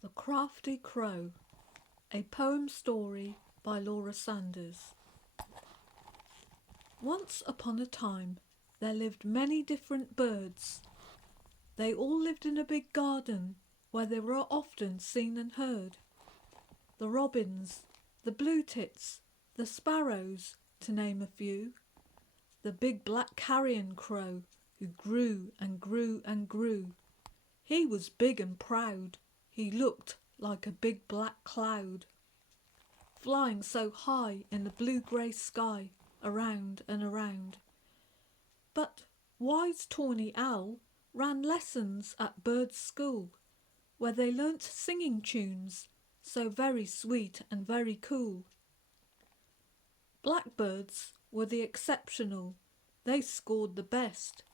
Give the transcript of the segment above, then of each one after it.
The Crafty Crow, a poem story by Laura Sanders. Once upon a time, there lived many different birds. They all lived in a big garden where they were often seen and heard. The robins, the blue tits, the sparrows, to name a few. The big black carrion crow who grew and grew and grew. He was big and proud. He looked like a big black cloud, flying so high in the blue-grey sky, around and around. But wise Tawny Owl ran lessons at Birds' School, where they learnt singing tunes, so very sweet and very cool. Blackbirds were the exceptional, they scored the best.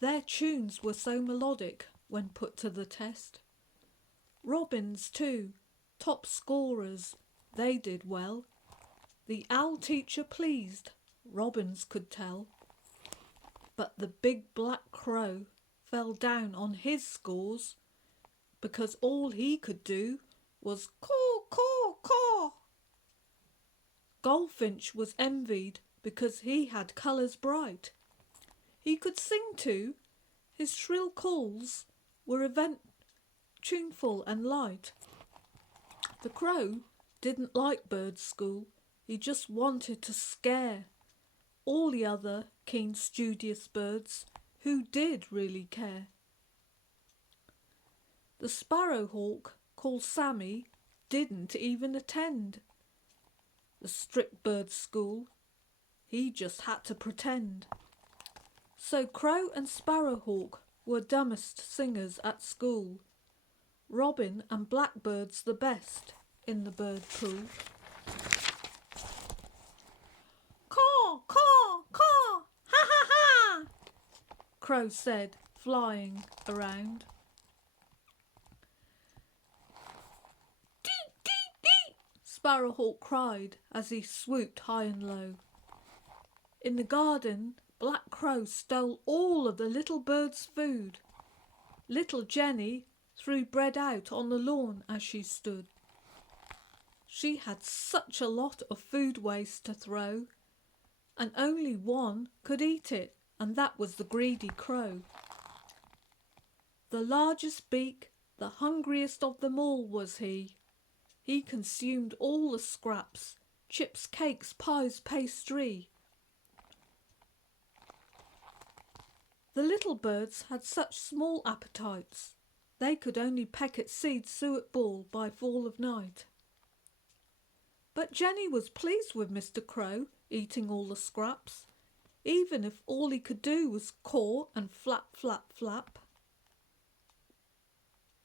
Their tunes were so melodic when put to the test. Robins too, top scorers, they did well. The owl teacher pleased, robins could tell. But the big black crow fell down on his scores, because all he could do was caw, caw, caw. Goldfinch was envied because he had colours bright. He could sing too, his shrill calls were tuneful and light. The crow didn't like Birds' School, he just wanted to scare all the other keen studious birds who did really care. The sparrowhawk, called Sammy, didn't even attend the strict Birds' School, he just had to pretend. So crow and sparrowhawk were dumbest singers at school. Robin and blackbird's the best in the bird pool. Caw, caw, caw, ha ha ha, crow said, flying around. Deep, deep, deep, sparrowhawk cried as he swooped high and low. In the garden, Black Crow stole all of the little birds' food. Little Jenny threw bread out on the lawn as she stood. She had such a lot of food waste to throw, and only one could eat it, and that was the greedy crow. The largest beak, the hungriest of them all was he. He consumed all the scraps, chips, cakes, pies, pastry. The little birds had such small appetites, they could only peck at seed suet ball by fall of night. But Jenny was pleased with Mr. Crow eating all the scraps, even if all he could do was caw and flap, flap, flap.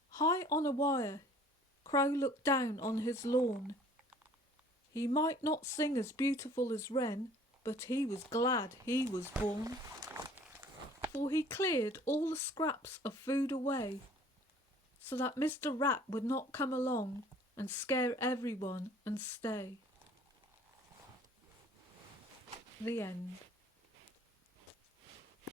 High on a wire, Crow looked down on his lawn. He might not sing as beautiful as Wren, but he was glad he was born. For he cleared all the scraps of food away, so that Mr. Rat would not come along and scare everyone and stay. The end.